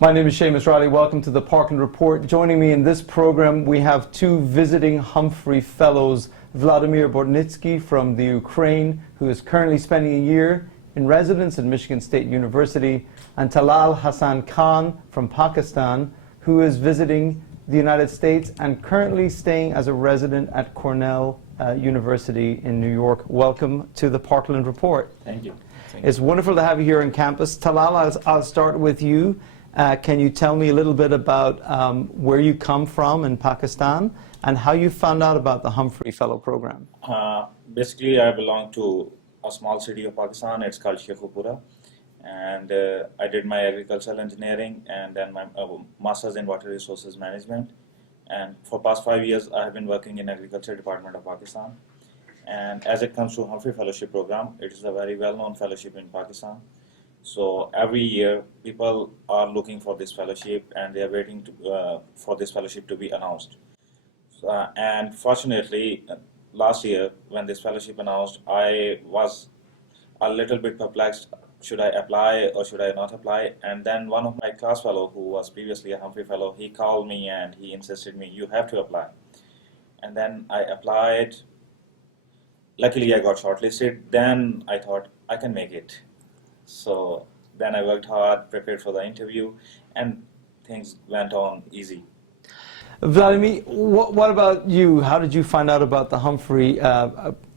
My name is Seamus Reilly. Welcome to the Parkland Report. Joining me in this program, we have two visiting Humphrey Fellows, Vladimir Bortnitsky from the Ukraine, who is currently spending a year in residence at Michigan State University, and Talal Hassan Khan from Pakistan, who is visiting the United States and currently staying as a resident at Cornell University in New York. Welcome to the Parkland Report. Thank you. It's wonderful to have you here on campus. Talal, I'll start with you. Can you tell me a little bit about where you come from in Pakistan and how you found out about the Humphrey Fellow Program? Basically, I belong to a small city of Pakistan. It's called Sheikhupura. And I did my agricultural engineering and then my master's in water resources management. And for past 5 years, I have been working in agriculture department of Pakistan. And as it comes to Humphrey Fellowship Program, it is a very well-known fellowship in Pakistan. So every year, people are looking for this fellowship and they are waiting for this fellowship to be announced. And fortunately, last year, when this fellowship announced, I was a little bit perplexed. Should I apply or should I not apply? And then one of my class fellow, who was previously a Humphrey Fellow, he called me and he insisted me, you have to apply. And then I applied. Luckily, I got shortlisted. Then I thought, I can make it. So then I worked hard, prepared for the interview, and things went on easy. Vladimir, what about you? How did you find out about the Humphrey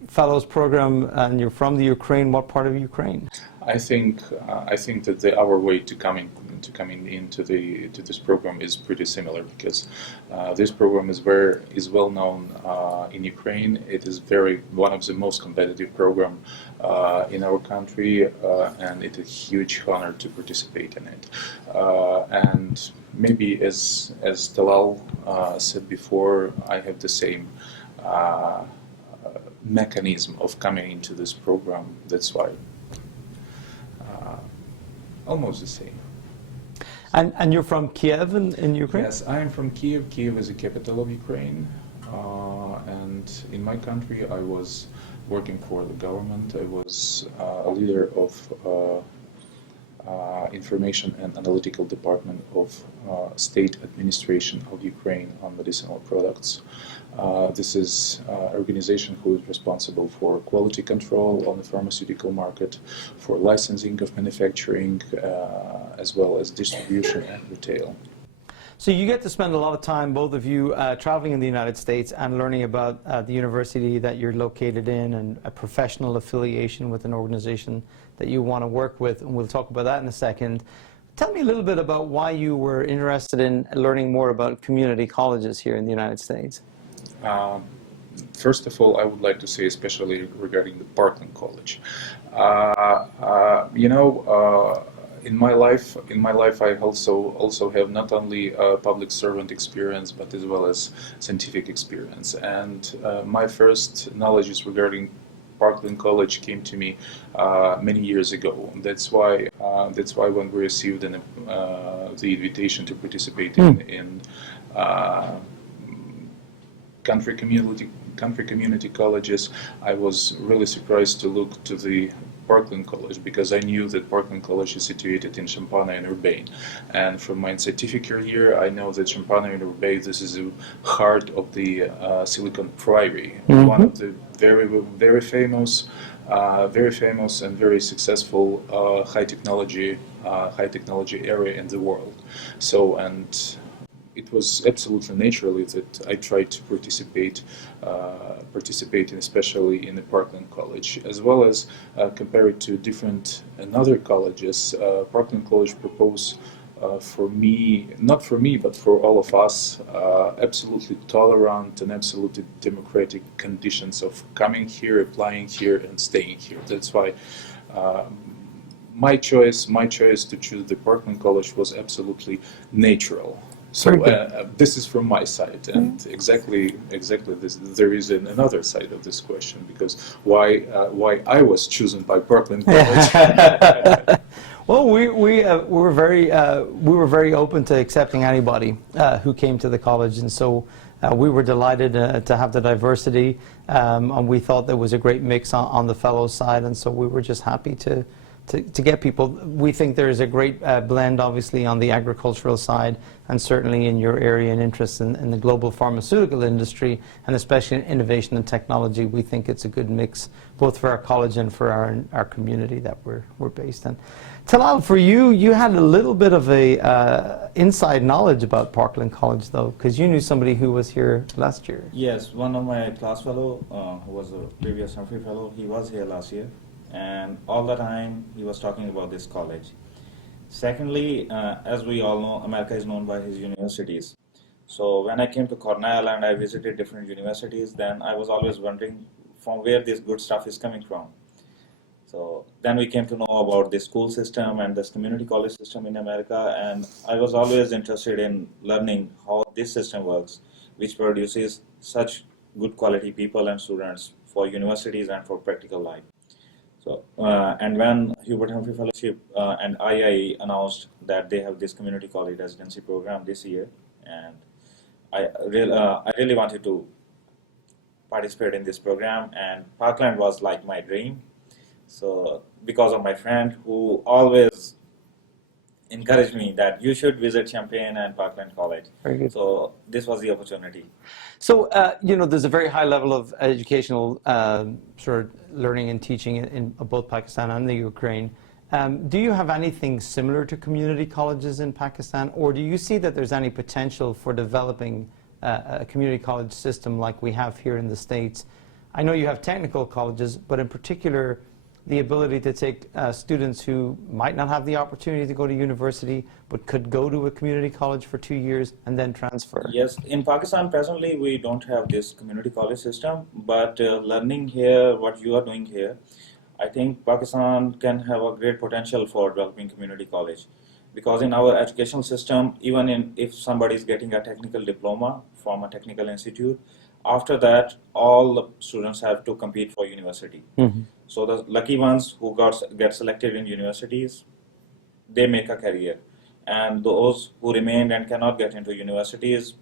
Fellows Program? And you're from the Ukraine. What part of Ukraine? I think that our way to coming into this program is pretty similar, because this program is well known in Ukraine. It is one of the most competitive program in our country, and it's a huge honor to participate in it. And maybe as Talal said before, I have the same mechanism of coming into this program. That's why. Almost the same. And you're from Kiev in Ukraine? Yes, I am from Kiev. Kiev is the capital of Ukraine. And in my country, I was working for the government. I was a leader of Information and Analytical Department of State Administration of Ukraine on medicinal products. This is an organization who is responsible for quality control on the pharmaceutical market, for licensing of manufacturing, as well as distribution and retail. So you get to spend a lot of time, both of you, traveling in the United States and learning about the university that you're located in and a professional affiliation with an organization that you want to work with, and we'll talk about that in a second. Tell me a little bit about why you were interested in learning more about community colleges here in the United States. First of all, I would like to say, especially regarding the Parkland College. In my life, I also have not only public servant experience, but as well as scientific experience. And my first knowledge regarding Parkland College came to me many years ago. That's why when we received the invitation to participate in country community colleges, I was really surprised to look to the Parkland College, because I knew that Parkland College is situated in Champaign and Urbane. And from my scientific career, I know that Champaign and Urbane, this is the heart of the Silicon Prairie, one of the very famous and very successful high technology area in the world. So, and it was absolutely naturally that I tried to participate in, especially in the Parkland College, as well as compare it to different and other colleges. Parkland College proposed for me, not for me, but for all of us, absolutely tolerant and absolutely democratic conditions of coming here, applying here, and staying here. That's why my choice to choose the Parkland College was absolutely natural. So this is from my side, and exactly this. There is another side of this question, because why I was chosen by Parkland College. Well, we were very open to accepting anybody who came to the college, and so we were delighted to have the diversity, and we thought there was a great mix on the fellows side, and so we were just happy to to get people. We think there is a great blend, obviously, on the agricultural side, and certainly in your area and interest in the global pharmaceutical industry, and especially in innovation and technology. We think it's a good mix, both for our college and for our community that we're based in. Talal, for you, you had a little bit of a inside knowledge about Parkland College, though, because you knew somebody who was here last year. Yes, one of my class fellow, who was a previous Humphrey fellow, he was here last year, and all the time he was talking about this college. Secondly, as we all know, America is known by his universities. So when I came to Cornell and I visited different universities, then I was always wondering from where this good stuff is coming from. So then we came to know about the school system and this community college system in America, and I was always interested in learning how this system works, which produces such good quality people and students for universities and for practical life. So, and when Hubert Humphrey Fellowship and IIE announced that they have this community college residency program this year, and I really wanted to participate in this program, and Parkland was like my dream. So because of my friend who always encouraged me that you should visit Champaign and Parkland College. Very good. So this was the opportunity. So, you know, there's a very high level of educational sort of learning and teaching in both Pakistan and the Ukraine. Do you have anything similar to community colleges in Pakistan, or do you see that there's any potential for developing a community college system like we have here in the States? I know you have technical colleges, but in particular, the ability to take students who might not have the opportunity to go to university, but could go to a community college for 2 years and then transfer. Yes, in Pakistan presently we don't have this community college system, but learning here, what you are doing here, I think Pakistan can have a great potential for developing community college. Because in our educational system, even if somebody is getting a technical diploma from a technical institute, after that, all the students have to compete for university. Mm-hmm. So the lucky ones who get selected in universities, they make a career. And those who remain and cannot get into universities,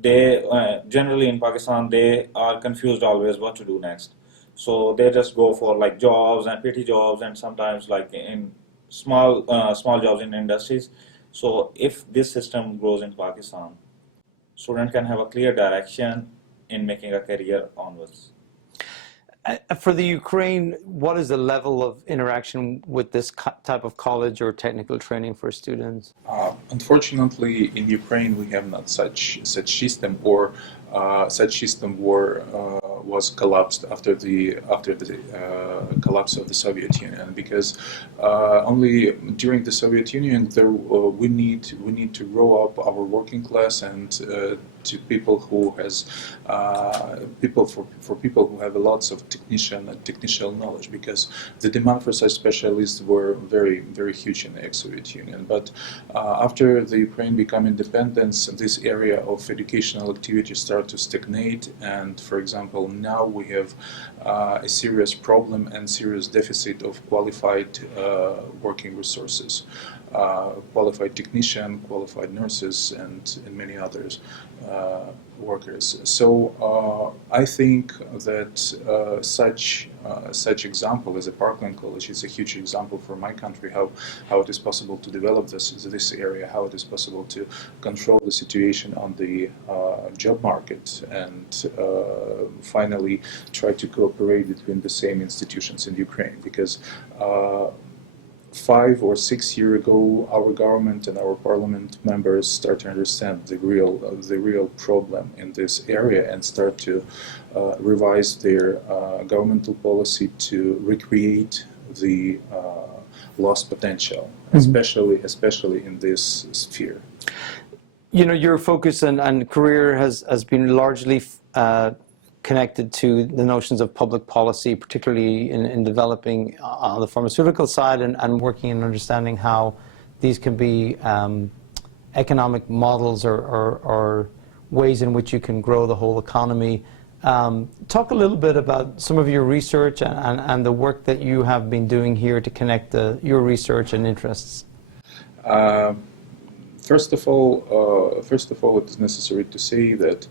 they generally in Pakistan, they are confused always what to do next. So they just go for like jobs and petty jobs, and sometimes like in small jobs in industries. So if this system grows in Pakistan, student can have a clear direction in making a career onwards. For the Ukraine, what is the level of interaction with this type of college or technical training for students? Unfortunately, in Ukraine, we have not such system, or such system was collapsed after the collapse of the Soviet Union, because only during the Soviet Union we need to grow up our working class and to people who has people who have lots of technical knowledge, because the demand for such specialists were very huge in the ex-Soviet Union. But after the Ukraine became independent, this area of educational activity started to stagnate, and for example now we have a serious problem and serious deficit of qualified working resources, qualified technician, qualified nurses, and many others workers. So I think that such example as a Parkland College is a huge example for my country, how it is possible to develop this area, how it is possible to control the situation on the job market, and finally try to cooperate between the same institutions in Ukraine, because 5 or 6 years ago, our government and our parliament members start to understand the real problem in this area and start to revise their governmental policy to recreate the lost potential, especially in this sphere. You know, your focus and career has been largely connected to the notions of public policy, particularly in developing on the pharmaceutical side and working and understanding how these can be economic models or ways in which you can grow the whole economy. Talk a little bit about some of your research and the work that you have been doing here to connect your research and interests. First of all, it is necessary to say that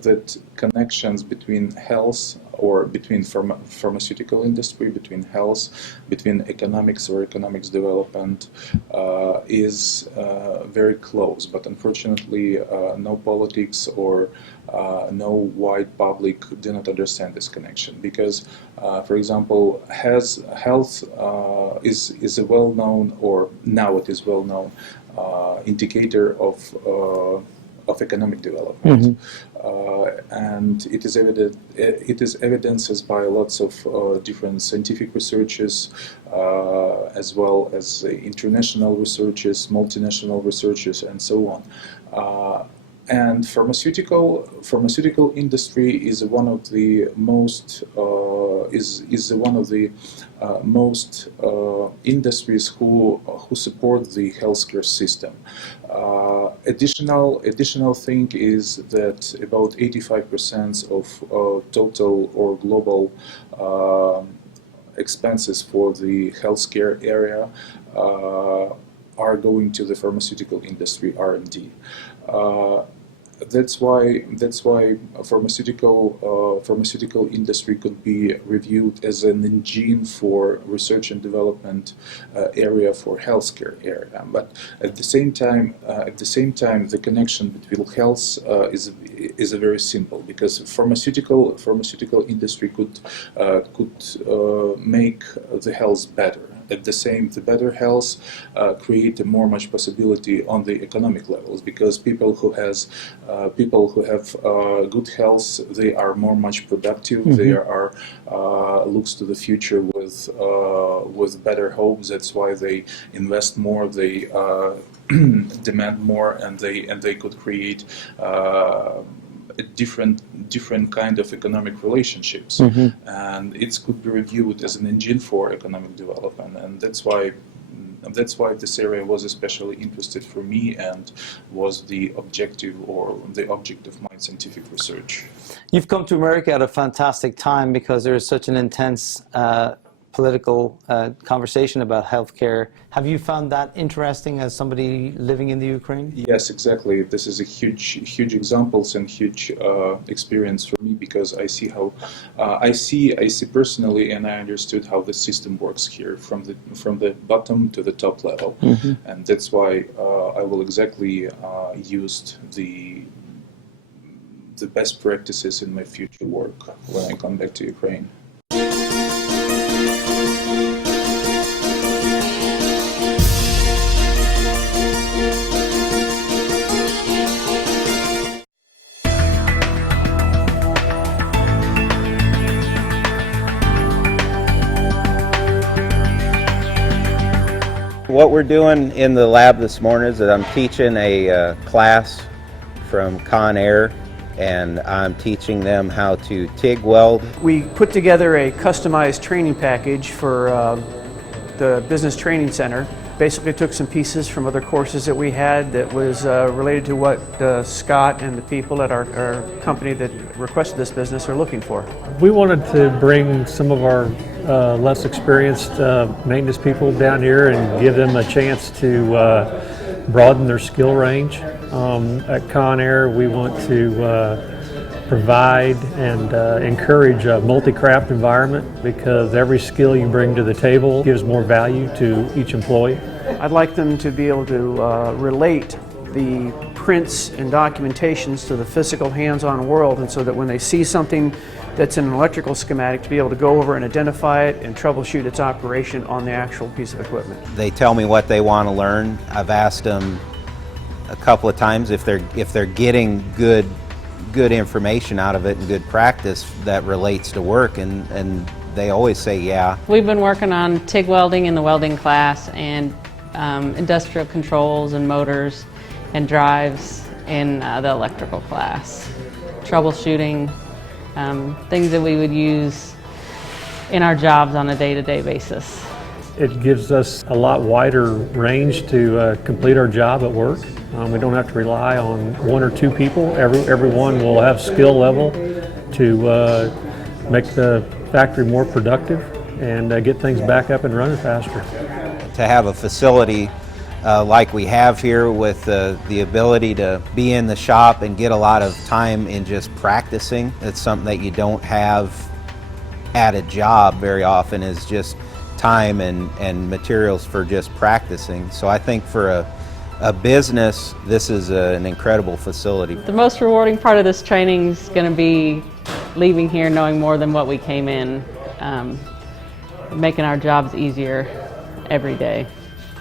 that connections between health or between pharmaceutical industry, between health, between economics or economics development is very close. But unfortunately, no politics or no wide public do not understand this connection because, for example, health is a well-known, or now it is well-known, indicator of economic development, and it is evident. It is evidenced by lots of different scientific researches, as well as international researches, multinational researches, and so on. And pharmaceutical industry is one of the most industries who support the healthcare system. Additional thing is that about 85% of total or global expenses for the healthcare area are going to the pharmaceutical industry R&D. That's why pharmaceutical industry could be reviewed as an engine for research and development area for healthcare area. But at the same time, the connection between health is a very simple, because pharmaceutical industry could make the health better. The better health create a much possibility on the economic levels, because people who have good health, they are much productive. They are looks to the future with better hopes. That's why they invest more. They demand more, and they could create a different kind of economic relationships, and it could be reviewed as an engine for economic development, and that's why this area was especially interested for me and was the objective or the object of my scientific research. You've come to America at a fantastic time because there is such an intense political conversation about healthcare. Have you found that interesting as somebody living in the Ukraine? Yes, exactly. This is a huge examples and huge experience for me, because I see how I see personally, and I understood how the system works here from the bottom to the top level, and that's why I will exactly use the best practices in my future work when I come back to Ukraine. What we're doing in the lab this morning is that I'm teaching a class from Conair, and I'm teaching them how to TIG weld. We put together a customized training package for the Business Training Center. Basically took some pieces from other courses that we had that was related to what Scott and the people at our company that requested this business are looking for. We wanted to bring some of our less experienced maintenance people down here and give them a chance to broaden their skill range. At Conair, we want to provide and encourage a multi-craft environment, because every skill you bring to the table gives more value to each employee. I'd like them to be able to relate the prints and documentations to the physical hands-on world, and so that when they see something that's in an electrical schematic, to be able to go over and identify it and troubleshoot its operation on the actual piece of equipment. They tell me what they want to learn. I've asked them a couple of times if they're getting good information out of it and good practice that relates to work, and they always say yeah. We've been working on TIG welding in the welding class, and industrial controls and motors and drives in the electrical class. Troubleshooting, things that we would use in our jobs on a day-to-day basis. It gives us a lot wider range to complete our job at work. We don't have to rely on one or two people. Everyone will have skill level to make the factory more productive and get things back up and running faster. To have a facility like we have here, with the ability to be in the shop and get a lot of time in just practicing. It's something that you don't have at a job very often, is just time and materials for just practicing. So I think for a business, this is an incredible facility. The most rewarding part of this training is going to be leaving here knowing more than what we came in, making our jobs easier every day.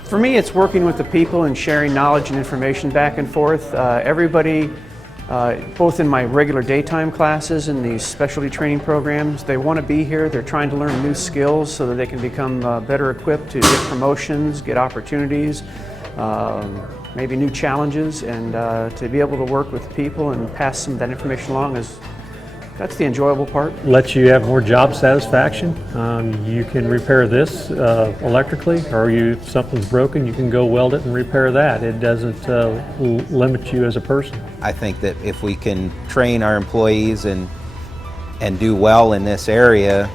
For me, it's working with the people and sharing knowledge and information back and forth. Everybody, both in my regular daytime classes and these specialty training programs, they want to be here. They're trying to learn new skills so that they can become better equipped to get promotions, get opportunities, maybe new challenges, and to be able to work with people and pass some of that information along that's the enjoyable part. Lets you have more job satisfaction. You can repair this electrically, or if something's broken, you can go weld it and repair that. It doesn't limit you as a person. I think that if we can train our employees and do well in this area,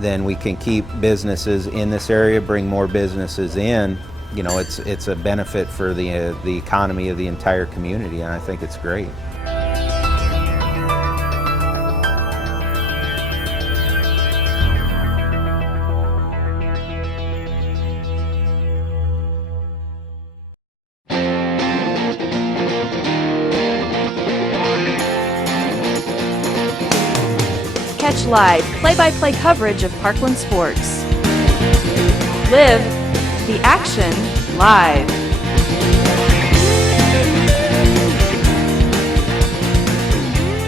then we can keep businesses in this area, bring more businesses in. You know, it's a benefit for the economy of the entire community, and I think it's great. Catch live, play-by-play coverage of Parkland sports. Live the action live.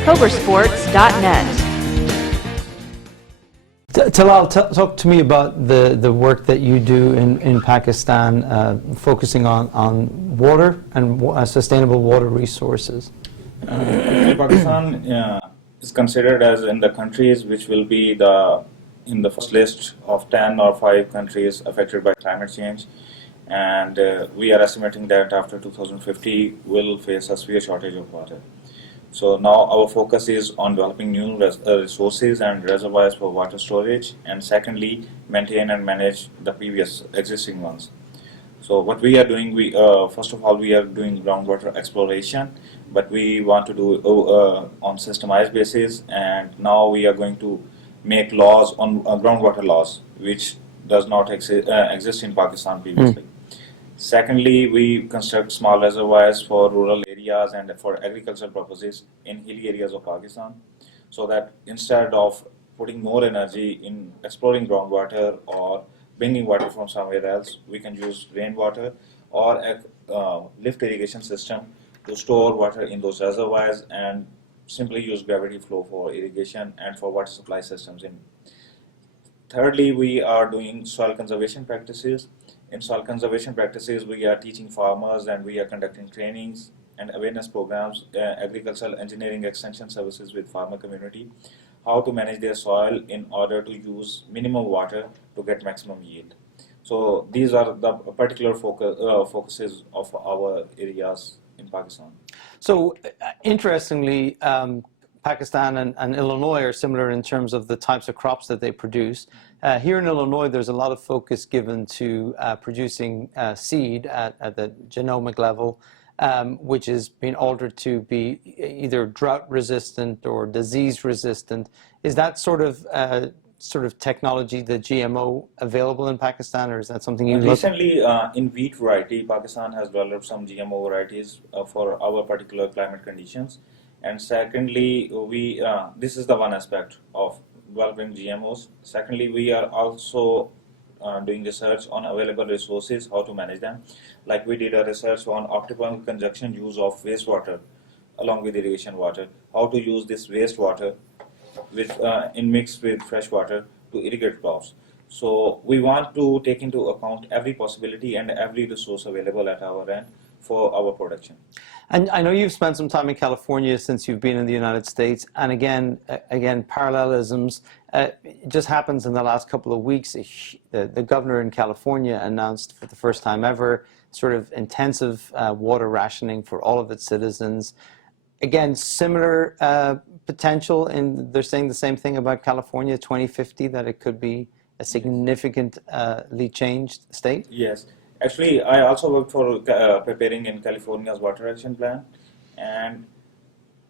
CobraSports.net. Talal, talk to me about the work that you do in Pakistan, focusing on water and sustainable water resources. Pakistan is considered as in the countries which will be in the first list of 10 or 5 countries affected by climate change, and we are estimating that after 2050 we'll face a severe shortage of water. So now our focus is on developing new resources and reservoirs for water storage, and secondly, maintain and manage the previous existing ones. So what we are doing, first of all, we are doing groundwater exploration, but we want to do on systemized basis, and now we are going to make laws on groundwater laws, which does not exist in Pakistan previously. Secondly, we construct small reservoirs for rural areas and for agricultural purposes in hilly areas of Pakistan, so that instead of putting more energy in exploring groundwater or bringing water from somewhere else, we can use rainwater or a lift irrigation system to store water in those reservoirs and simply use gravity flow for irrigation and for water supply systems. Thirdly, we are doing soil conservation practices. In soil conservation practices, we are teaching farmers and we are conducting trainings and awareness programs, agricultural engineering extension services with farmer community, how to manage their soil in order to use minimum water to get maximum yield. So these are the particular focuses of our areas in Pakistan. So interestingly, Pakistan and Illinois are similar in terms of the types of crops that they produce. Here in Illinois, there's a lot of focus given to producing seed at the genomic level, which has been altered to be either drought resistant or disease resistant. Is that sort of technology, the GMO, available in Pakistan, or is that something you recently in wheat variety, Pakistan has developed some GMO varieties for our particular climate conditions. And secondly, this is the one aspect of developing GMOs. Secondly, we are also doing research on available resources, how to manage them. Like we did a research on optimal conjunction use of wastewater along with irrigation water, how to use this wastewater in mix with fresh water to irrigate crops. So we want to take into account every possibility and every resource available at our end for our production. And I know you've spent some time in California since you've been in the United States, and again parallelisms. It just happens in the last couple of weeks, the governor in California announced for the first time ever sort of intensive water rationing for all of its citizens. Again, similar potential, and they're saying the same thing about California 2050, that it could be a significantly changed state? Yes. Actually, I also worked for preparing in California's water action plan, and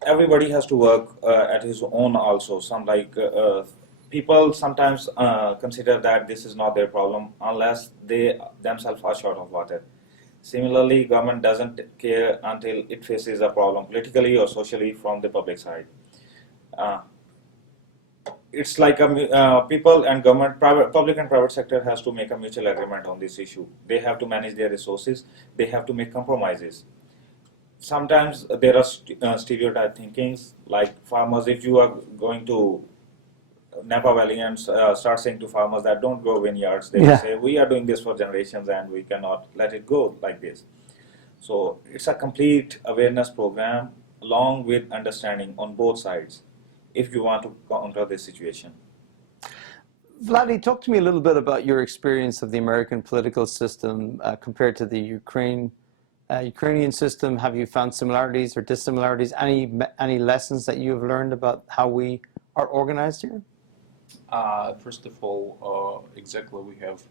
everybody has to work at his own also. Some people sometimes consider that this is not their problem unless they themselves are short of water. Similarly, government doesn't care until it faces a problem politically or socially from the public side. Uh, it's like people and government, public and private sector has to make a mutual agreement on this issue. They have to manage their resources. They have to make compromises. Sometimes there are stereotype thinkings like farmers. If you are going to Napa Valley and start saying to farmers that don't grow vineyards, they will say we are doing this for generations and we cannot let it go like this. So it's a complete awareness program along with understanding on both sides if you want to counter this situation. Vladi, talk to me a little bit about your experience of the American political system compared to the Ukrainian system. Have you found similarities or dissimilarities? Any lessons that you have learned about how we are organized here? First of all, exactly, we have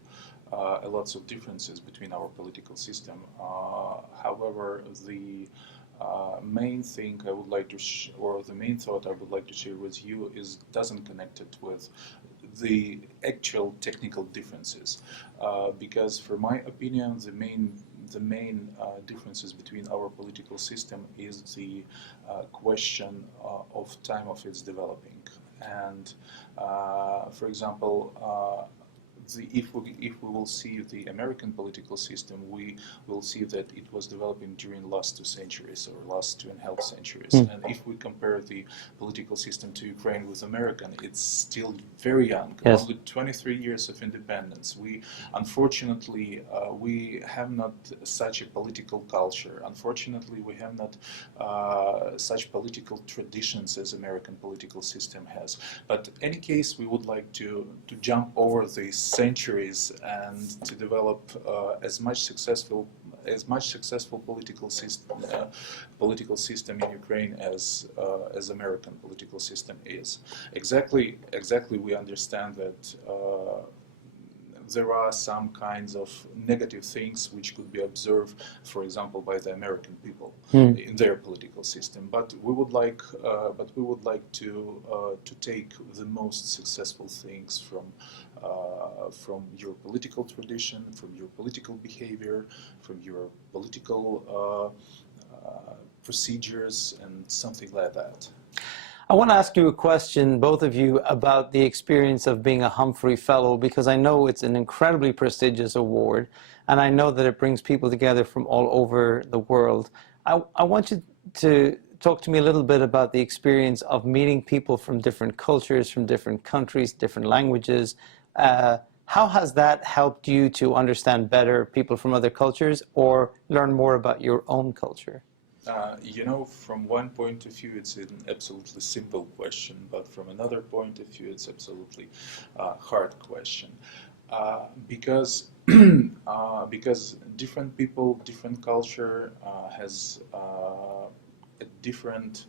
a lots of differences between our political system. However, the main thing I would like to, or the main thought I would like to share with you doesn't connect it with the actual technical differences, because, for my opinion, the main differences between our political system is the question of time of its developing. And for example, if we will see the American political system, we will see that it was developing during the last 2 centuries or last 2.5 centuries. And if we compare the political system to Ukraine with American, it's still very young. Yes. Only 23 years of independence. Unfortunately, we have not such a political culture. Unfortunately, we have not such political traditions as American political system has. But in any case, we would like to jump over these centuries and to develop as much successful political system in Ukraine as American political system is. Exactly, we understand that there are some kinds of negative things which could be observed, for example, by the American people in their political system. But we would like to take the most successful things from your political tradition, from your political behavior, from your political procedures, and something like that. I want to ask you a question, both of you, about the experience of being a Humphrey Fellow, because I know it's an incredibly prestigious award, and I know that it brings people together from all over the world. I want you to talk to me a little bit about the experience of meeting people from different cultures, from different countries, different languages. How has that helped you to understand better people from other cultures or learn more about your own culture? From one point of view, it's an absolutely simple question, but from another point of view, it's absolutely hard question. Because different people, different culture has a different,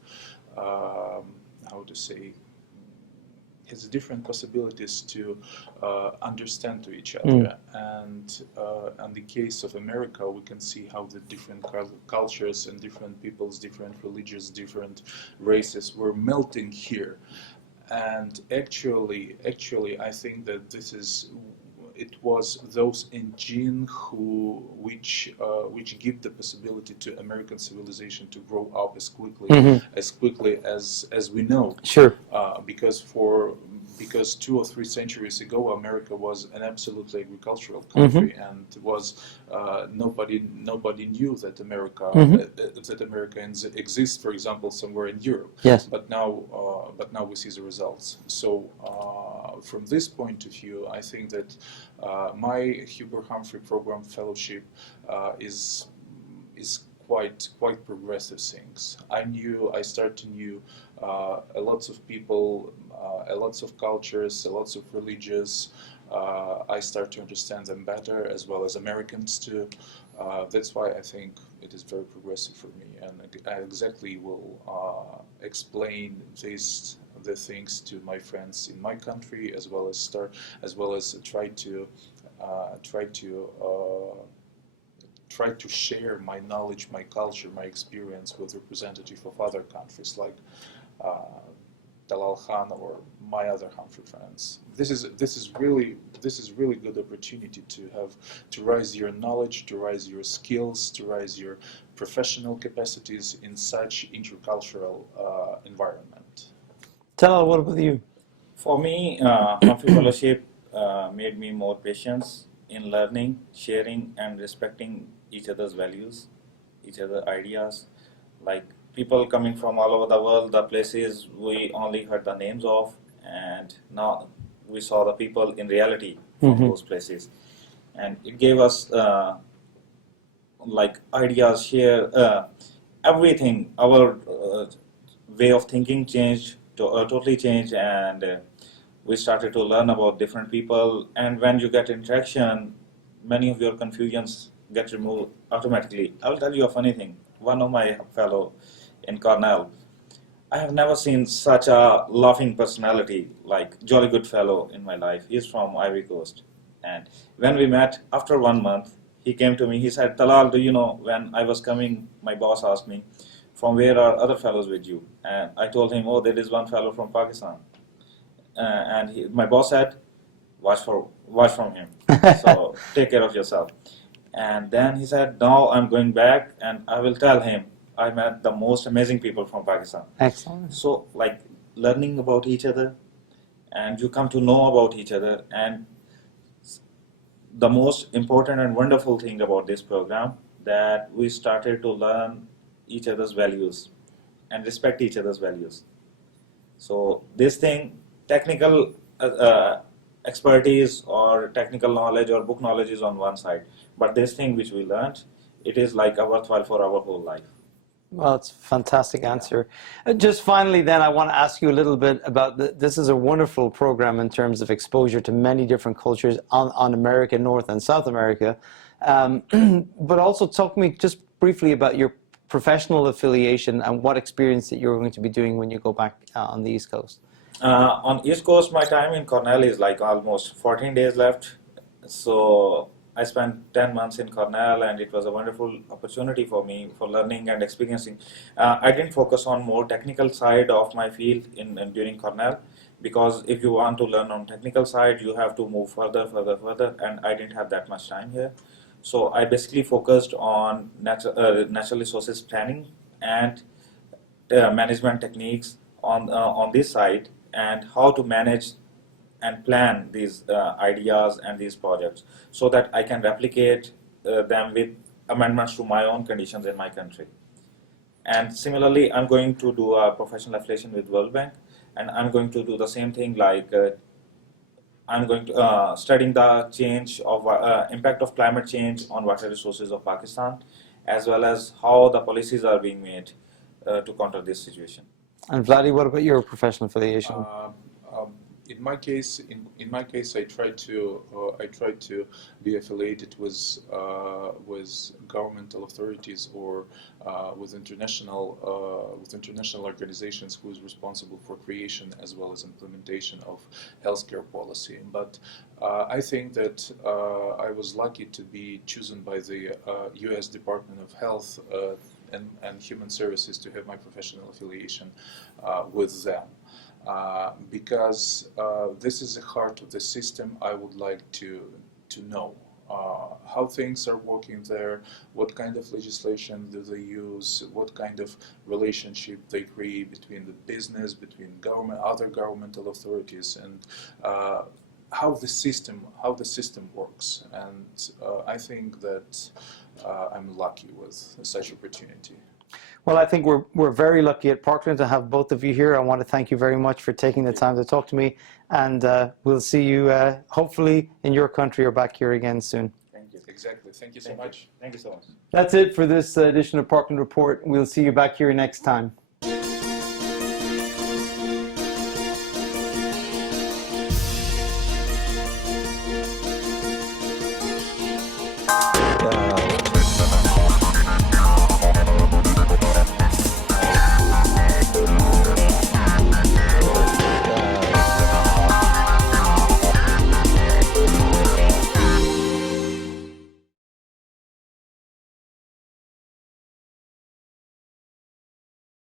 how to say, has different possibilities to understand to each other. And in the case of America, we can see how the different cultures and different peoples, different religions, different races were melting here. And actually, I think that it was those engines which give the possibility to American civilization to grow up as quickly as we know. Sure. Because 2 or 3 centuries ago, America was an absolutely agricultural country, and nobody knew that Americans exist, for example, somewhere in Europe. Yes. But now we see the results. So from this point of view, I think that my Huber Humphrey Program Fellowship is quite progressive things. I started to know a lots of people, a lots of cultures, a lots of religions. I start to understand them better, as well as Americans too. That's why I think it is very progressive for me, and I exactly will explain the things to my friends in my country, as well as try to try to share my knowledge, my culture, my experience with representatives of other countries like Talal Khan or my other Humphrey friends. This is really good opportunity to raise your knowledge, to raise your skills, to raise your professional capacities in such intercultural environment. Talal, what about you? For me, Humphrey Fellowship made me more patient in learning, sharing, and respecting each other's values, each other's ideas. Like people coming from all over the world, the places we only heard the names of, and now we saw the people in reality from those places. And it gave us like ideas, share everything. Our way of thinking changed, totally changed, and we started to learn about different people. And when you get interaction, many of your confusions get removed automatically. I will tell you a funny thing. One of my fellow in Cornell, I have never seen such a laughing personality, like jolly good fellow in my life. He's from Ivory Coast. And when we met, after 1 month, he came to me, he said, Talal, do you know, when I was coming, my boss asked me, from where are other fellows with you? And I told him, oh, there is one fellow from Pakistan. My boss said, watch from him. So take care of yourself. And then he said, now I'm going back and I will tell him I met the most amazing people from Pakistan. Excellent. So like learning about each other, and you come to know about each other. And the most important and wonderful thing about this program, that we started to learn each other's values and respect each other's values. So this thing, technical expertise or technical knowledge or book knowledge is on one side, but this thing which we learned, it is like worthwhile for our whole life. Well, it's a fantastic answer. Just finally then, I want to ask you a little bit about, this is a wonderful program in terms of exposure to many different cultures on America, North and South America. But also talk to me just briefly about your professional affiliation and what experience that you're going to be doing when you go back on the East Coast. On East Coast, my time in Cornell is like almost 14 days left. So I spent 10 months in Cornell, and it was a wonderful opportunity for me for learning and experiencing. I didn't focus on more technical side of my field during Cornell, because if you want to learn on technical side, you have to move further, and I didn't have that much time here. So I basically focused on natural resources planning and management techniques on this side, and how to manage and plan these ideas and these projects, so that I can replicate them with amendments to my own conditions in my country. And similarly, I'm going to do a professional affiliation with World Bank, and I'm going to do the same thing, like I'm going to studying the change of impact of climate change on water resources of Pakistan, as well as how the policies are being made to counter this situation. And Vladi, what about your professional affiliation? In my case, I try to be affiliated with governmental authorities or with international organizations who is responsible for creation as well as implementation of healthcare policy. But I think that I was lucky to be chosen by the U.S. Department of Health and Human Services to have my professional affiliation with them. Because this is the heart of the system. I would like to know how things are working there, what kind of legislation do they use, what kind of relationship they create between the business, between government, other governmental authorities, and how the system works. And I think that I'm lucky with such opportunity. Well, I think we're very lucky at Parkland to have both of you here. I want to thank you very much for taking the time to talk to me, and we'll see you hopefully in your country or back here again soon. Thank you. Exactly. Thank you so much. Thank you so much. That's it for this edition of Parkland Report. We'll see you back here next time.